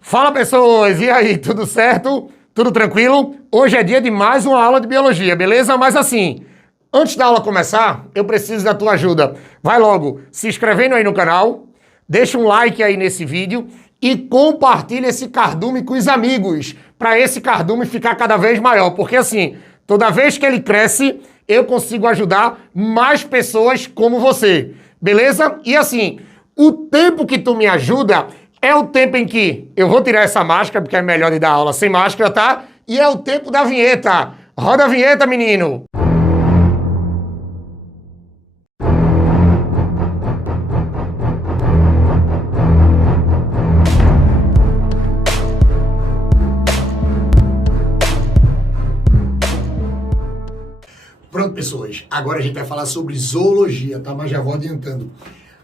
Fala, pessoas! E aí, tudo certo? Tudo tranquilo? Hoje é dia de mais uma aula de biologia, beleza? Mas assim, antes da aula começar, eu preciso da tua ajuda. Vai logo se inscrevendo aí no canal, deixa um like aí nesse vídeo e compartilha esse cardume com os amigos, para esse cardume ficar cada vez maior, porque assim, toda vez que ele cresce, eu consigo ajudar mais pessoas como você, beleza? E assim, o tempo que tu me ajuda é o tempo em que eu vou tirar essa máscara, porque é melhor de dar aula sem máscara, tá? E é o tempo da vinheta. Roda a vinheta, menino! Pronto, pessoas. Agora a gente vai falar sobre zoologia, tá? Mas já vou adiantando.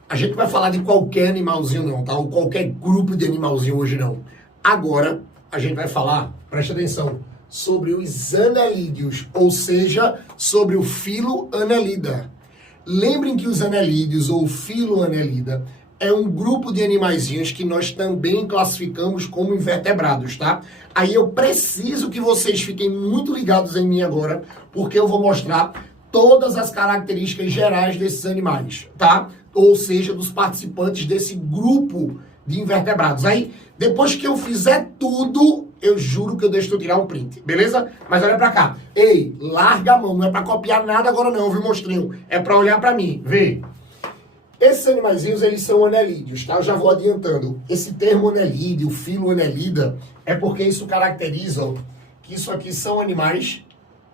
A gente vai falar de qualquer animalzinho não, tá? Ou qualquer grupo de animalzinho hoje não. Agora a gente vai falar, presta atenção, sobre os anelídeos, ou seja, sobre o filo Annelida. Lembrem que os anelídeos ou filo Annelida é um grupo de animaizinhos que nós também classificamos como invertebrados, tá? Aí eu preciso que vocês fiquem muito ligados em mim agora, porque eu vou mostrar todas as características gerais desses animais, tá? Ou seja, dos participantes desse grupo de invertebrados. Aí, depois que eu fizer tudo, eu juro que eu deixo tu tirar um print, beleza? Mas olha pra cá. Ei, larga a mão, não é pra copiar nada agora não, viu, monstrinho? É pra olhar pra mim, vê. Esses animaizinhos, eles são anelídeos, tá? Eu já vou adiantando. Esse termo anelídeo, filo Annelida, é porque isso caracteriza, ó, que isso aqui são animais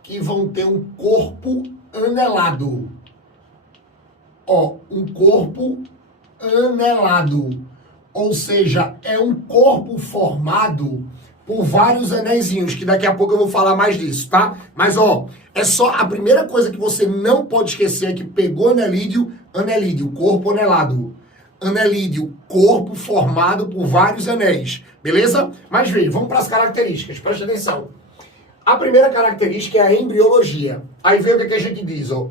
que vão ter um corpo anelado. Ó, um corpo anelado. Ou seja, é um corpo formado por vários anéisinhos, que daqui a pouco eu vou falar mais disso, tá? Mas, ó, é só a primeira coisa que você não pode esquecer é que pegou anelídeo, corpo anelado. Anelídeo, corpo formado por vários anéis, beleza? Mas veja, vamos para as características, presta atenção. A primeira característica é a embriologia. Aí vem o que a gente diz, ó.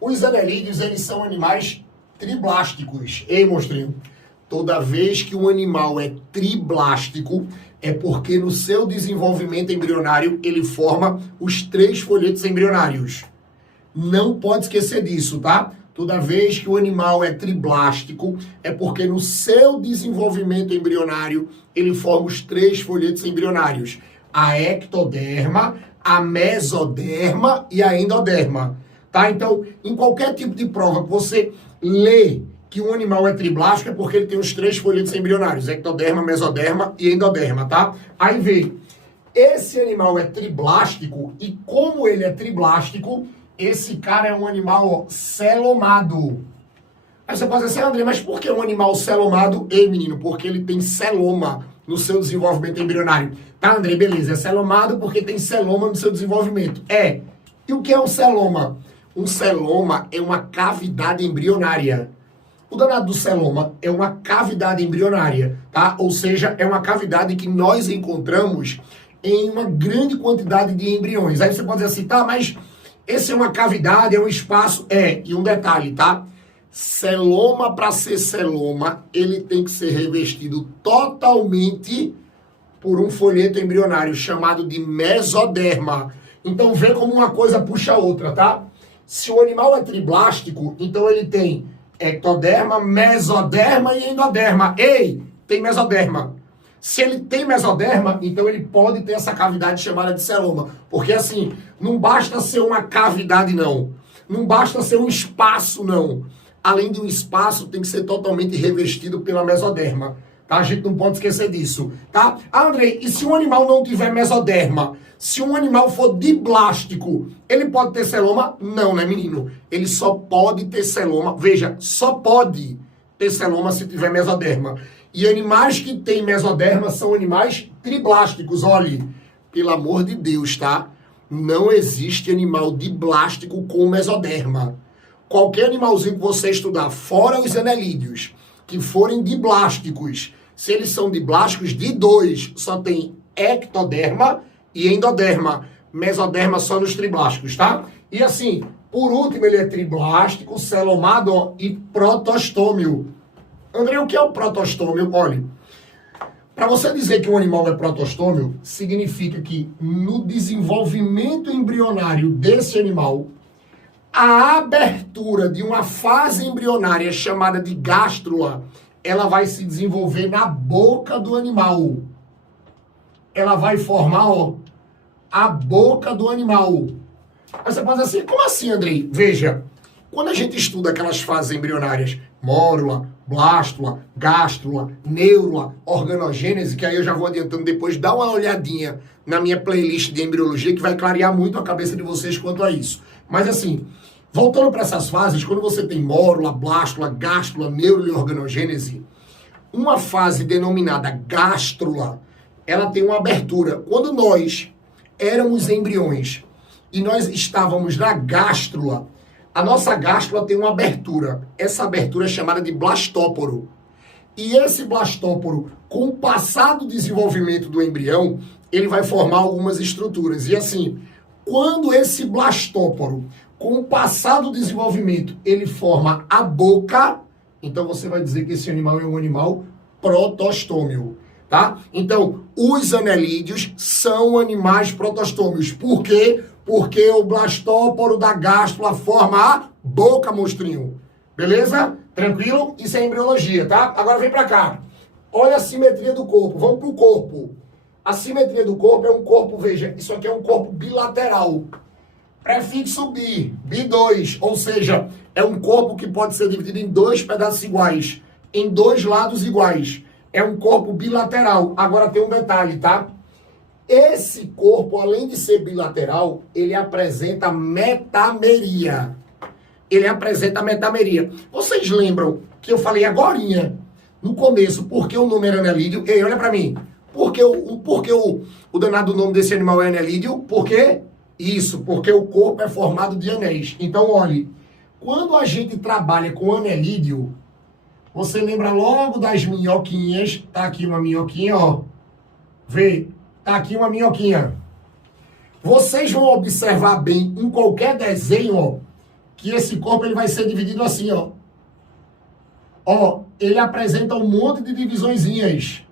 Os anelídeos, eles são animais triblásticos. Ei, monstrinho? Toda vez que um animal é triblástico, é porque no seu desenvolvimento embrionário, ele forma os 3 folhetos embrionários. Não pode esquecer disso, tá? Toda vez que o animal é triblástico, é porque no seu desenvolvimento embrionário, ele forma os 3 folhetos embrionários. A ectoderma, a mesoderma e a endoderma. Tá? Então, em qualquer tipo de prova que você lê que um animal é triblástico, é porque ele tem os 3 folhetos embrionários, ectoderma, mesoderma e endoderma, tá? Aí vem, esse animal é triblástico e como ele é triblástico, esse cara é um animal, ó, celomado. Aí você pode dizer assim, André, mas por que um animal celomado? Ei, menino, porque ele tem celoma no seu desenvolvimento embrionário. Tá, André, beleza, é celomado porque tem celoma no seu desenvolvimento. É. E o que é um celoma? Um celoma é uma cavidade embrionária. O danado do celoma é uma cavidade embrionária, tá? Ou seja, é uma cavidade que nós encontramos em uma grande quantidade de embriões. Aí você pode dizer assim, tá, mas esse é uma cavidade, é um espaço? É, e um detalhe, tá? Celoma, para ser celoma, ele tem que ser revestido totalmente por um folheto embrionário chamado de mesoderma. Então vê como uma coisa puxa a outra, tá? Se o animal é triblástico, então ele tem ectoderma, mesoderma e endoderma. Ei, tem mesoderma. Se ele tem mesoderma, então ele pode ter essa cavidade chamada de celoma. Porque assim, não basta ser uma cavidade, não. Não basta ser um espaço, não. Além de um espaço, tem que ser totalmente revestido pela mesoderma. Tá? A gente não pode esquecer disso. Tá? Ah, Andrei, e se um animal não tiver mesoderma? Se um animal for diblástico, ele pode ter celoma? Não, né, menino? Ele só pode ter celoma. Veja, só pode ter celoma se tiver mesoderma. E animais que têm mesoderma são animais triblásticos. Olhe, pelo amor de Deus, tá? Não existe animal diblástico com mesoderma. Qualquer animalzinho que você estudar, fora os anelídeos, que forem diblásticos, se eles são diblásticos, de 2, só tem ectoderma e endoderma. Mesoderma só nos triblásticos, tá? E assim, por último, ele é triblástico, celomado, ó, e protostômio. André, o que é o protostômio? Olha, Para você dizer que um animal é protostômio, significa que no desenvolvimento embrionário desse animal, a abertura de uma fase embrionária chamada de gástrula, ela vai se desenvolver na boca do animal. Ela vai formar, ó, a boca do animal. Aí você pode dizer assim, como assim, Andrei? Veja, quando a gente estuda aquelas fases embrionárias, mórula, blástula, gástrula, neurula, organogênese, que aí eu já vou adiantando depois, dá uma olhadinha na minha playlist de embriologia, que vai clarear muito a cabeça de vocês quanto a isso. Mas assim, voltando para essas fases, quando você tem mórula, blástula, gástrula, neurula e organogênese, uma fase denominada gástrula, ela tem uma abertura. Quando nós éramos embriões e nós estávamos na gástrula, a nossa gástrula tem uma abertura. Essa abertura é chamada de blastóporo. E esse blastóporo, com o passar do desenvolvimento do embrião, ele vai formar algumas estruturas. E assim, quando esse blastóporo, com o passar do desenvolvimento, ele forma a boca, então você vai dizer que esse animal é um animal protostômio. Tá? Então, os anelídeos são animais protostômios. Por quê? Porque o blastóporo da gástrula forma a boca, monstrinho. Beleza? Tranquilo? Isso é embriologia, tá? Agora vem pra cá. Olha a simetria do corpo. Vamos pro corpo. A simetria do corpo é um corpo, veja, isso aqui é um corpo bilateral. Prefixo bi, bi2, ou seja, é um corpo que pode ser dividido em dois pedaços iguais, em dois lados iguais. É um corpo bilateral. Agora tem um detalhe, tá? Esse corpo, além de ser bilateral, ele apresenta metameria. Ele apresenta metameria. Vocês lembram que eu falei agorinha, no começo, porque o nome era anelídeo? Ei, olha pra mim. Porque o danado nome desse animal é anelídeo? Por quê? Isso, porque o corpo é formado de anéis. Então, olhe, quando a gente trabalha com anelídeo, você lembra logo das minhoquinhas. Tá aqui uma minhoquinha, ó. Vê, tá aqui uma minhoquinha. Vocês vão observar bem em qualquer desenho, ó, que esse corpo ele vai ser dividido assim, ó. Ó, ele apresenta um monte de divisõezinhas.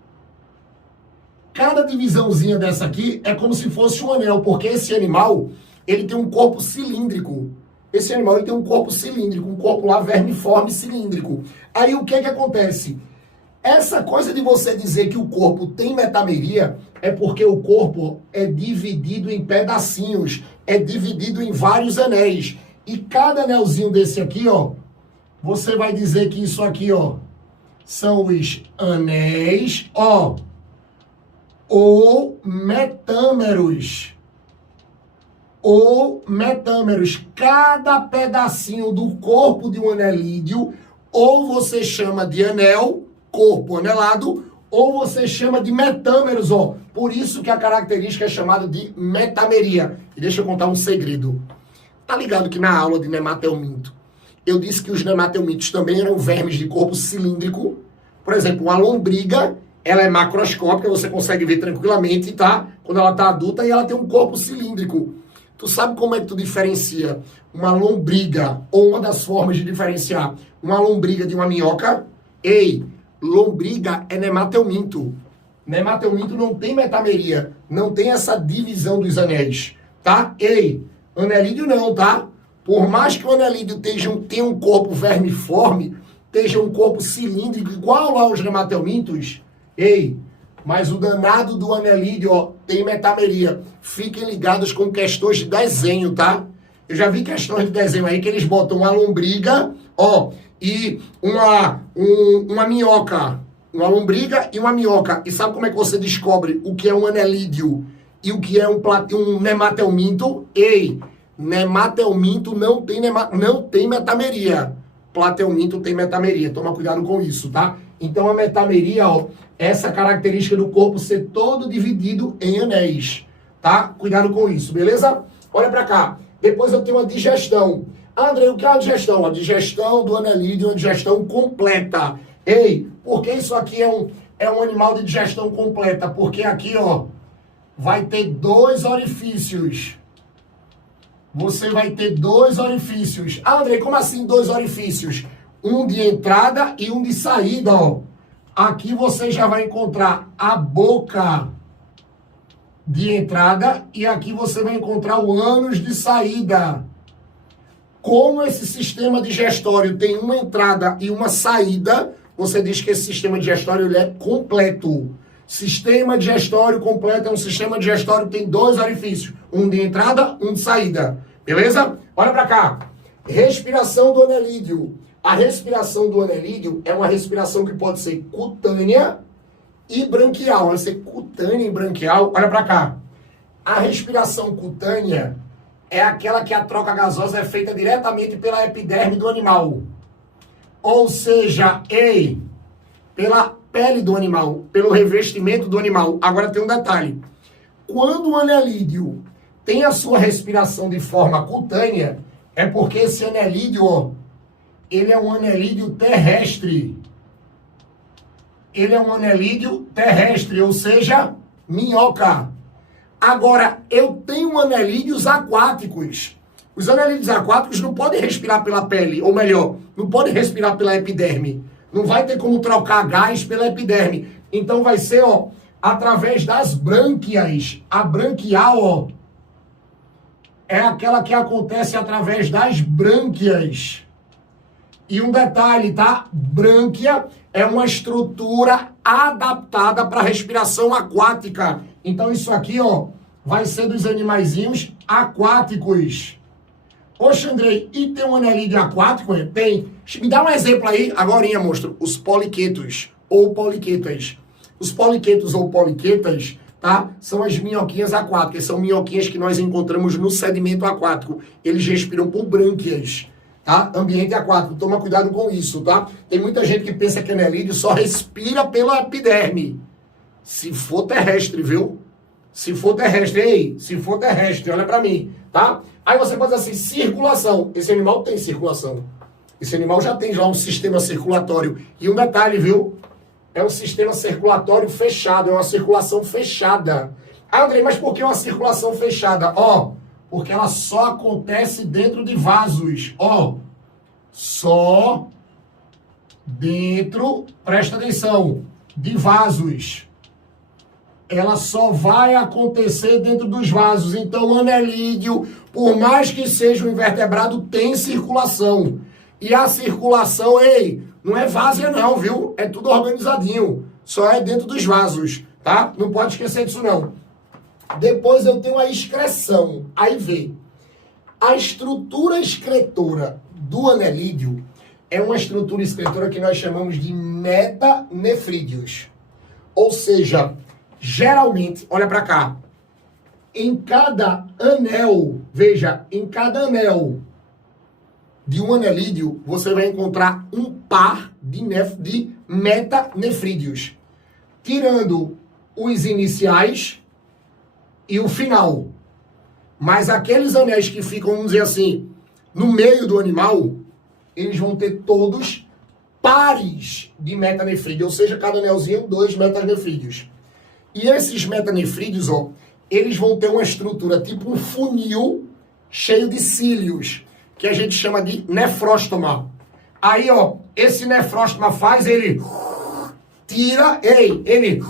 Cada divisãozinha dessa aqui é como se fosse um anel, porque esse animal, ele tem um corpo cilíndrico. Esse animal ele tem um corpo cilíndrico, um corpo lá vermiforme cilíndrico. Aí o que é que acontece? Essa coisa de você dizer que o corpo tem metameria é porque o corpo é dividido em pedacinhos, é dividido em vários anéis. E cada anelzinho desse aqui, ó, você vai dizer que isso aqui, ó, são os anéis, ó, ou metâmeros. Ou metâmeros. Cada pedacinho do corpo de um anelídeo, ou você chama de anel, corpo anelado, ou você chama de metâmeros, ó. Por isso que a característica é chamada de metameria. E deixa eu contar um segredo. Tá ligado que na aula de nematelminto, eu disse que os nematelmintos também eram vermes de corpo cilíndrico? Por exemplo, uma lombriga, ela é macroscópica, você consegue ver tranquilamente, tá? Quando ela tá adulta e ela tem um corpo cilíndrico. Tu sabe como é que tu diferencia uma lombriga, ou uma das formas de diferenciar uma lombriga de uma minhoca? Ei, lombriga é nematelminto. Nematelminto não tem metameria, não tem essa divisão dos anéis, tá? Ei, anelídeo não, tá? Por mais que o anelídeo tenha um corpo vermiforme, tenha um corpo cilíndrico igual aos nematelmintos, ei, mas o danado do anelídeo, ó, tem metameria. Fiquem ligados com questões de desenho, tá? Eu já vi questões de desenho aí que eles botam uma lombriga, ó, e uma minhoca. Uma lombriga e uma minhoca. E sabe como é que você descobre o que é um anelídeo e o que é um nematelminto? Ei, nematelminto não tem metameria. Platelminto tem metameria. Toma cuidado com isso, tá? Então a metameria, ó, essa característica do corpo ser todo dividido em anéis, tá? Cuidado com isso, beleza? Olha pra cá. Depois eu tenho a digestão. André, o que é a digestão? A digestão do anelídeo é uma digestão completa. Ei, por que isso aqui é um animal de digestão completa? Porque aqui, ó, vai ter dois orifícios. Você vai ter dois orifícios. Ah, André, como assim dois orifícios? Um de entrada e um de saída, ó. Aqui você já vai encontrar a boca de entrada e aqui você vai encontrar o ânus de saída. Como esse sistema digestório tem uma entrada e uma saída, você diz que esse sistema digestório ele é completo. Sistema digestório completo é um sistema digestório que tem dois orifícios, um de entrada, um de saída. Beleza? Olha para cá. Respiração do anelídeo. A respiração do anelídeo é uma respiração que pode ser cutânea e branquial. Vai ser cutânea e branquial. Olha para cá. A respiração cutânea é aquela que a troca gasosa é feita diretamente pela epiderme do animal. Ou seja, pela pele do animal, pelo revestimento do animal. Agora tem um detalhe. Quando o anelídeo tem a sua respiração de forma cutânea, é porque esse anelídeo, ó, ele é um anelídeo terrestre. Ele é um anelídeo terrestre, ou seja, minhoca. Agora, eu tenho anelídeos aquáticos. Os anelídeos aquáticos não podem respirar pela pele, ou melhor, não podem respirar pela epiderme. Não vai ter como trocar gás pela epiderme. Então vai ser, ó, através das brânquias. A branquial, ó, é aquela que acontece através das brânquias. E um detalhe, tá? Brânquia é uma estrutura adaptada para respiração aquática. Então isso aqui, ó, vai ser dos animaizinhos aquáticos. Oxe, Andrei, e tem um anelídeo aquático? Tem. Me dá um exemplo aí, agorinha, monstro. Os poliquetos ou poliquetas. Os poliquetos ou poliquetas, tá? São as minhoquinhas aquáticas. São minhoquinhas que nós encontramos no sedimento aquático. Eles respiram por brânquias, tá? Ambiente aquático. Toma cuidado com isso, tá? Tem muita gente que pensa que anelídeo só respira pela epiderme. Se for terrestre, viu? Se for terrestre, se for terrestre, olha pra mim, tá? Aí você pode dizer assim, circulação. Esse animal tem circulação. Esse animal já tem um sistema circulatório. E um detalhe, viu? É um sistema circulatório fechado, é uma circulação fechada. Ah, Andrei, mas por que uma circulação fechada? Ó, porque ela só acontece dentro de vasos. Ó, só dentro, presta atenção, de vasos. Ela só vai acontecer dentro dos vasos. Então, o anelídeo, por mais que seja um invertebrado, tem circulação. E a circulação, não é várzea não, viu? É tudo organizadinho. Só é dentro dos vasos, tá? Não pode esquecer disso, não. Depois eu tenho a excreção. Aí vê. A estrutura excretora do anelídeo é uma estrutura excretora que nós chamamos de metanefrídeos. Ou seja, geralmente, olha para cá, em cada anel, veja, em cada anel de um anelídeo, você vai encontrar um par de metanefrídeos, tirando os iniciais e o final. Mas aqueles anéis que ficam, vamos dizer assim, no meio do animal, eles vão ter todos pares de metanefrídeo, ou seja, cada anelzinho 2 metanefrídeos. E esses metanefrídeos, ó, eles vão ter uma estrutura tipo um funil cheio de cílios, que a gente chama de nefróstoma. Aí, ó, esse nefróstoma faz, ele tira, ele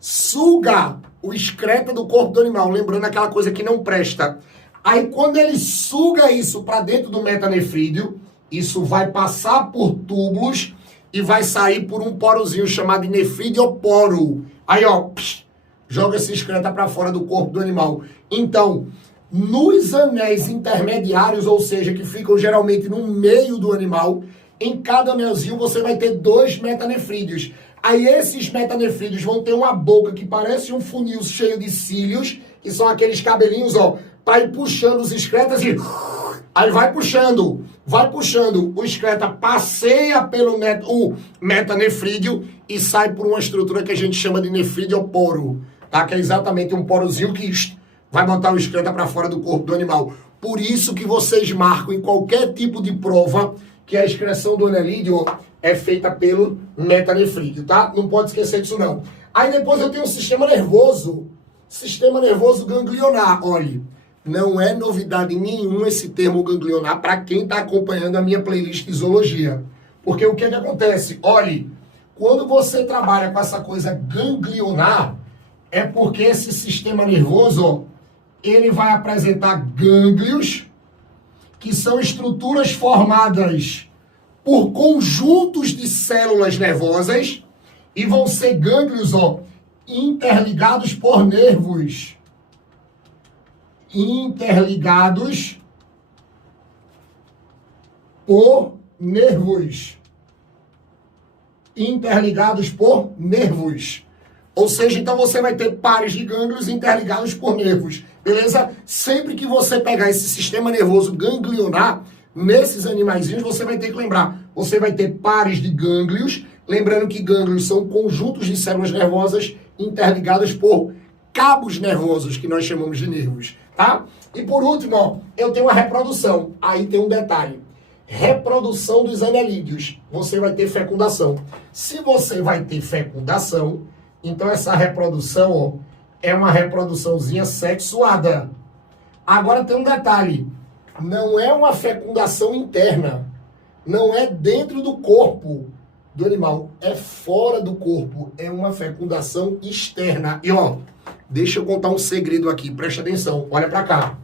suga o excreto do corpo do animal, lembrando aquela coisa que não presta. Aí, quando ele suga isso para dentro do metanefrídeo, isso vai passar por túbulos e vai sair por um porozinho chamado de nefridioporo. Aí, ó, joga esse excreta para fora do corpo do animal. Então, nos anéis intermediários, ou seja, que ficam geralmente no meio do animal, em cada anelzinho você vai ter 2 metanefrídeos. Aí esses metanefrídeos vão ter uma boca que parece um funil cheio de cílios, que são aqueles cabelinhos, ó, para ir puxando os excretas e... Aí vai puxando, o excreta passeia pelo metanefrídeo e sai por uma estrutura que a gente chama de nefridioporo, tá? Que é exatamente um porozinho que vai botar o excreta para fora do corpo do animal. Por isso que vocês marcam em qualquer tipo de prova que a excreção do anelídeo é feita pelo metanefrídeo, tá? Não pode esquecer disso não. Aí depois eu tenho o sistema nervoso ganglionar, olha. Não é novidade nenhuma esse termo ganglionar para quem está acompanhando a minha playlist de zoologia. Porque o que acontece? Olhe, Quando você trabalha com essa coisa ganglionar, é porque esse sistema nervoso, ó, ele vai apresentar gânglios, que são estruturas formadas por conjuntos de células nervosas, e vão ser gânglios, ó, interligados por nervos. Interligados por nervos. Interligados por nervos. Ou seja, então você vai ter pares de gânglios interligados por nervos. Beleza? Sempre que você pegar esse sistema nervoso ganglionar, nesses animaizinhos, você vai ter que lembrar. Você vai ter pares de gânglios. Lembrando que gânglios são conjuntos de células nervosas interligadas por cabos nervosos, que nós chamamos de nervos. Tá? E por último, ó, eu tenho a reprodução. Aí tem um detalhe. Reprodução dos anelídeos. Você vai ter fecundação. Se você vai ter fecundação, então essa reprodução, ó, é uma reproduçãozinha sexuada. Agora tem um detalhe. Não é uma fecundação interna. Não é dentro do corpo do animal. É fora do corpo. É uma fecundação externa. E ó, deixa eu contar um segredo aqui. Presta atenção. Olha pra cá.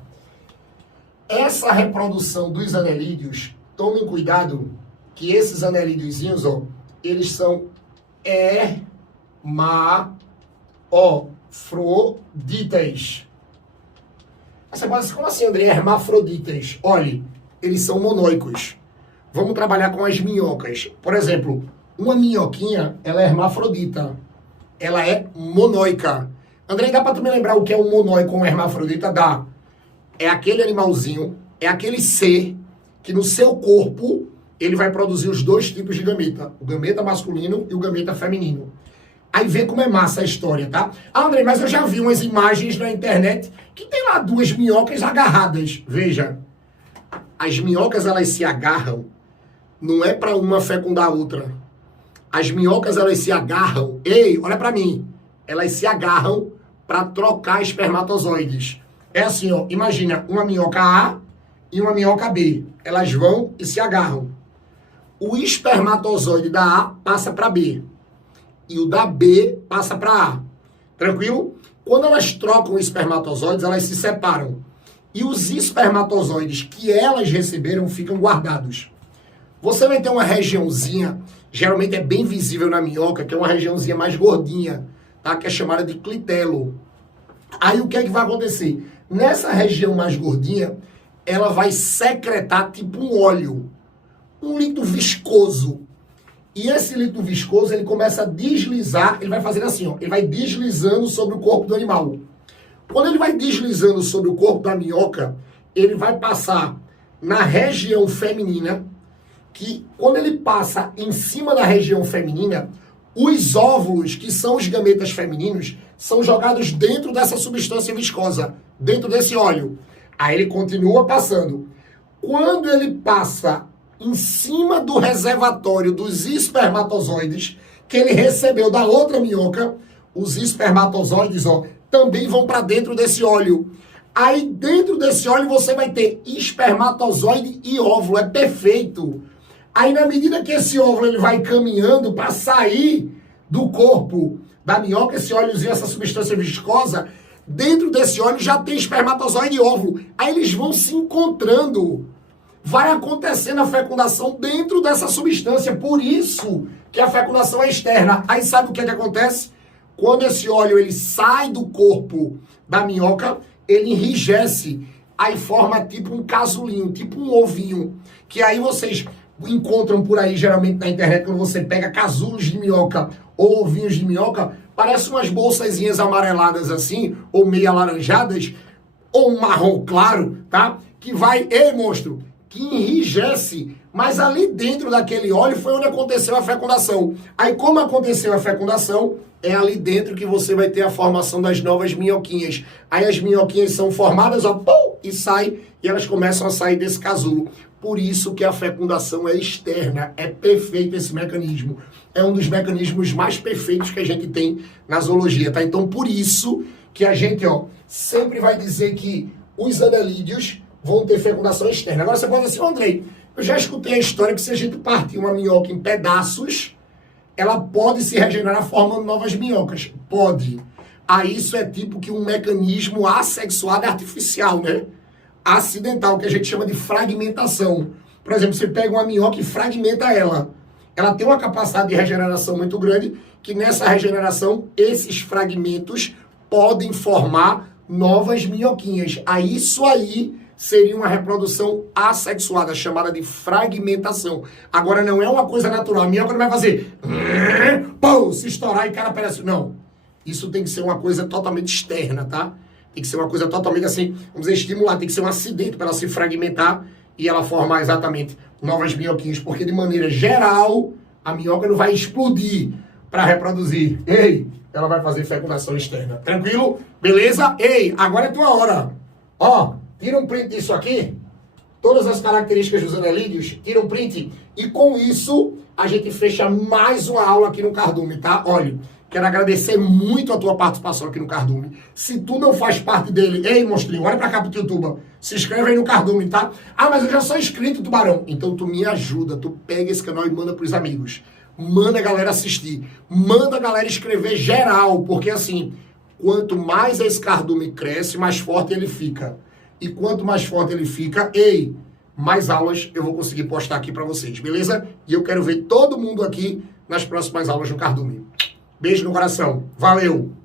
Essa reprodução dos anelídeos, tomem cuidado que esses anelídeozinhos, ó, eles são hermafroditas. Você pode dizer, como assim, André? Hermafroditas. Olha, eles são monóicos. Vamos trabalhar com as minhocas. Por exemplo, uma minhoquinha, ela é hermafrodita. Ela é monóica. André, dá pra tu me lembrar o que é um monóico ou um hermafrodita? Dá. É aquele animalzinho, é aquele ser que no seu corpo ele vai produzir os dois tipos de gameta. O gameta masculino e o gameta feminino. Aí vê como é massa a história, tá? Ah, André, mas eu já vi umas imagens na internet que tem lá duas minhocas agarradas. Veja, as minhocas, elas se agarram, não é para uma fecundar a outra. As minhocas, elas se agarram, ei, olha para mim, elas se agarram para trocar espermatozoides. É assim, ó, imagina uma minhoca A e uma minhoca B. Elas vão e se agarram. O espermatozoide da A passa para B. E o da B passa para A. Tranquilo? Quando elas trocam espermatozoides, elas se separam. E os espermatozoides que elas receberam ficam guardados. Você vai ter uma regiãozinha, geralmente é bem visível na minhoca, que é uma regiãozinha mais gordinha, tá? Que é chamada de clitelo. Aí o que é que vai acontecer? Nessa região mais gordinha, ela vai secretar tipo um óleo, um líquido viscoso. E esse líquido viscoso, ele começa a deslizar, ele vai fazendo assim, ó, ele vai deslizando sobre o corpo do animal. Quando ele vai deslizando sobre o corpo da minhoca, ele vai passar na região feminina, que quando ele passa em cima da região feminina, os óvulos, que são os gametas femininos, são jogados dentro dessa substância viscosa, dentro desse óleo. Aí ele continua passando. Quando ele passa em cima do reservatório dos espermatozoides que ele recebeu da outra minhoca, os espermatozoides, ó, também vão para dentro desse óleo. Aí dentro desse óleo você vai ter espermatozoide e óvulo, é perfeito. Aí na medida que esse óvulo ele vai caminhando para sair do corpo da minhoca, esse óleozinho, essa substância viscosa, dentro desse óleo já tem espermatozoide e óvulo. Aí eles vão se encontrando. Vai acontecendo a fecundação dentro dessa substância. Por isso que a fecundação é externa. Aí sabe o que é que acontece? Quando esse óleo ele sai do corpo da minhoca, ele enrijece. Aí forma tipo um casulinho, tipo um ovinho. Que aí vocês encontram por aí, geralmente na internet, quando você pega casulos de minhoca ou ovinhos de minhoca, parece umas bolsazinhas amareladas assim, ou meio alaranjadas, ou um marrom claro, tá? Que vai, ei monstro, que enrijece, mas ali dentro daquele óleo foi onde aconteceu a fecundação. Aí como aconteceu a fecundação, é ali dentro que você vai ter a formação das novas minhoquinhas. Aí as minhoquinhas são formadas, ó, pum, e saem, e elas começam a sair desse casulo. Por isso que a fecundação é externa, é perfeito esse mecanismo. É um dos mecanismos mais perfeitos que a gente tem na zoologia, tá? Então por isso que a gente, ó, sempre vai dizer que os anelídeos vão ter fecundação externa. Agora você pode dizer assim, Andrei, eu já escutei a história que se a gente partir uma minhoca em pedaços, ela pode se regenerar formando novas minhocas. Pode. Aí isso é tipo que um mecanismo assexuado artificial, né? Acidental, que a gente chama de fragmentação. Por exemplo, você pega uma minhoca e fragmenta ela. Ela tem uma capacidade de regeneração muito grande, que nessa regeneração, esses fragmentos podem formar novas minhoquinhas. Aí isso aí seria uma reprodução assexuada, chamada de fragmentação. Agora não é uma coisa natural. A minhoca não vai fazer pô, se estourar e cara aparece. Não. Isso tem que ser uma coisa totalmente externa, tá? Tem que ser uma coisa totalmente assim, vamos dizer, estimular. Tem que ser um acidente para ela se fragmentar e ela formar exatamente novas minhoquinhas. Porque de maneira geral, a minhoca não vai explodir para reproduzir. Ei, ela vai fazer fecundação externa. Tranquilo? Beleza? Ei, agora é tua hora. Ó, tira um print disso aqui. Todas as características dos anelídeos, tira um print. E com isso, a gente fecha mais uma aula aqui no Cardume, tá? Olha, quero agradecer muito a tua participação aqui no Cardume. Se tu não faz parte dele, ei, monstrinho, olha pra cá pro YouTube. Se inscreve aí no Cardume, tá? Ah, mas eu já sou inscrito, Tubarão. Então tu me ajuda, tu pega esse canal e manda pros amigos. Manda a galera assistir. Manda a galera escrever geral, porque assim, quanto mais esse Cardume cresce, mais forte ele fica. E quanto mais forte ele fica, ei, mais aulas eu vou conseguir postar aqui pra vocês, beleza? E eu quero ver todo mundo aqui nas próximas aulas do Cardume. Beijo no coração. Valeu!